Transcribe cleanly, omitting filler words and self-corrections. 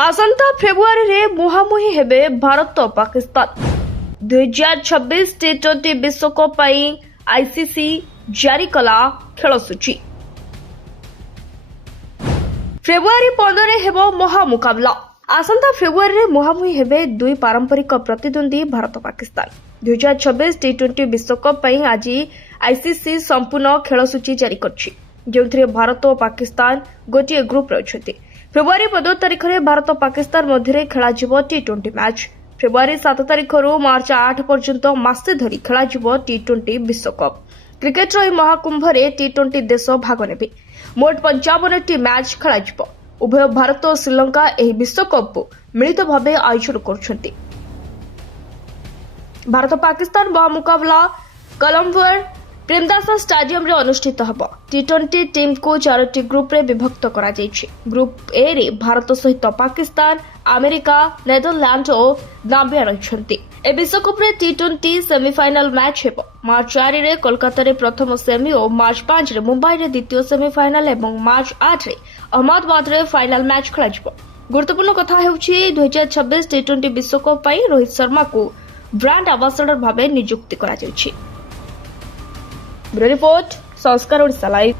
आसंता February रे मुहांमुही हेबे भारत और पाकिस्तान 2026 टी20 विश्वकप पाई आईसीसी जारी कला खेल सूची। फेब्रुआरी 15 हेबो महामुकाबला। आसंता फेब्रुआरी रे मुहांमुही हेबे दुई पारंपरिक प्रतिद्वंदी भारत और पाकिस्तान। 2026 टी20 विश्वकप पाई आज आईसीसी संपूर्ण खेल सूची जारी करछि, जो भारत और पाकिस्तान गोटे ग्रुप रही। फेब्रुआरी 15 तारिख में भारत और पाकिस्तान मध्य खेल टी20 मैच। फेब्रुआरी 7 तारिख मार्च 8 पर्यंत मासे धरी खेल टी20 विश्वकप। क्रिकेट महाकुंभ में टी20 देश भाग ने मोट 55 मैच खेल। उभय भारत और श्रीलंका यह विश्वकप को मिलित भाव आयोजन कर। भारत पाकिस्तान महामुकाबला कोलंबोर प्रेमदासा स्टेडियम रे अनुष्ठित हब। टी20 टीम को 4टी ग्रुप रे विभक्त करा जायछि। ग्रुप ए रे भारत सहित पाकिस्तान, अमेरिका, नेदरलैंड और नाम्बिया रहिछन्ति। ए विश्वकप रे टी20 सेमीफाइनल मैच हेबो। मार्च 4 रे कोलकाता रे प्रथम सेमी और मार्च 5 रे मुंबई रे द्वितीय सेमीफाइनल एवं मार्च 8 रे अहमदाबाद रे फाइनल मैच खेलाजिबो। गुरुत्वपूर्ण कथा हेउछि 2026 टी20 विश्वकप पई रोहित शर्मा को ब्रांड एम्बेसडर भाबे नियुक्ति करा जायछि। ब्यूरो रिपोर्ट, संस्कार ओडिशा लाइव।